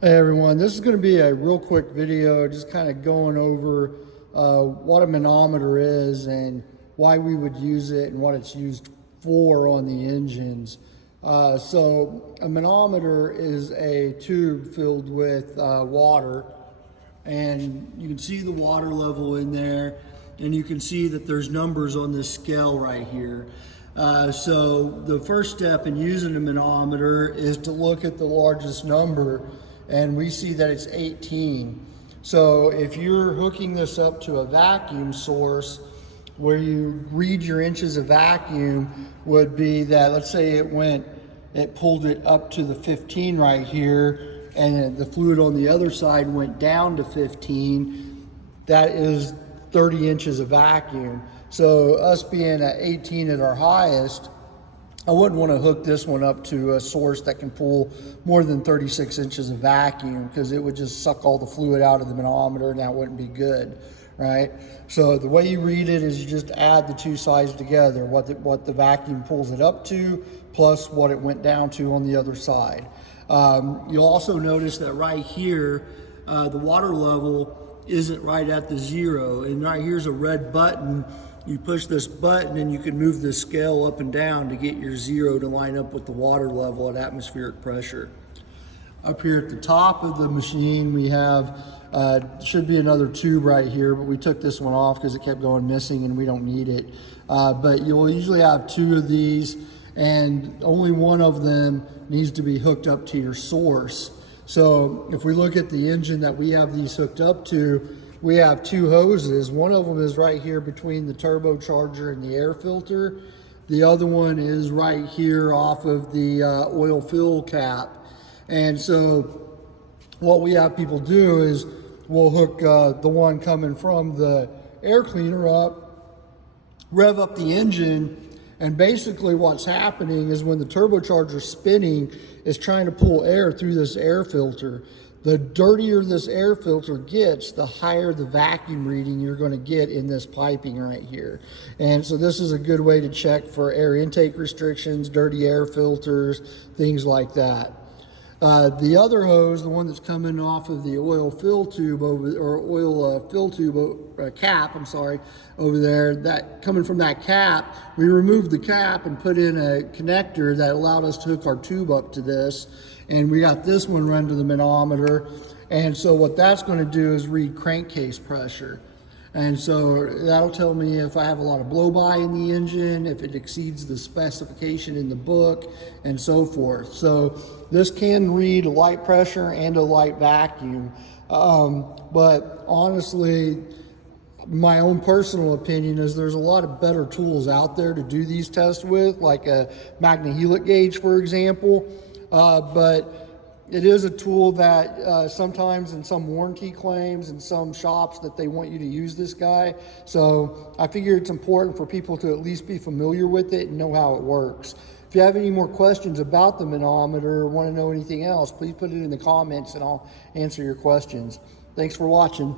Hey everyone, this is going to be a real quick video just kind of going over what a manometer is and why we would use it and what it's used for on the engines. So a manometer is a tube filled with water, and you can see the water level in there, and you can see that there's numbers on this scale right here. So the first step in using a manometer is to look at the largest number, and we see that it's 18. So if you're hooking this up to a vacuum source, where you read your inches of vacuum would be that, let's say it pulled it up to the 15 right here, and the fluid on the other side went down to 15, that is 30 inches of vacuum. So us being at 18 at our highest, I wouldn't want to hook this one up to a source that can pull more than 36 inches of vacuum, because it would just suck all the fluid out of the manometer and that wouldn't be good, right? So the way you read it is you just add the two sides together, what the vacuum pulls it up to plus what it went down to on the other side. You'll also notice that right here, the water level isn't right at the 0, and right here's a red button. You push this button and you can move the scale up and down to get your 0 to line up with the water level at atmospheric pressure. Up here at the top of the machine, we have, should be another tube right here, but we took this one off because it kept going missing and we don't need it. But you'll usually have 2 of these, and only one of them needs to be hooked up to your source. So if we look at the engine that we have these hooked up to, we have 2 hoses. One of them is right here between the turbocharger and the air filter. The other one is right here off of the oil fill cap. And so what we have people do is we'll hook the one coming from the air cleaner up, rev up the engine, and basically what's happening is when the turbocharger's spinning, it's trying to pull air through this air filter. The dirtier this air filter gets, the higher the vacuum reading you're going to get in this piping right here. And so this is a good way to check for air intake restrictions, dirty air filters, things like that. The other hose, the one that's coming off of the oil fill tube cap, I'm sorry, over there, that coming from that cap, we removed the cap and put in a connector that allowed us to hook our tube up to this. And we got this one run to the manometer. And so what that's going to do is read crankcase pressure. And so that'll tell me if I have a lot of blow-by in the engine, if it exceeds the specification in the book, and so forth. So this can read a light pressure and a light vacuum. But honestly, my own personal opinion is there's a lot of better tools out there to do these tests with, like a magnehelic gauge, for example. But it is a tool that sometimes in some warranty claims and some shops that they want you to use this guy. So I figure it's important for people to at least be familiar with it and know how it works. If you have any more questions about the manometer or want to know anything else, please put it in the comments and I'll answer your questions. Thanks for watching.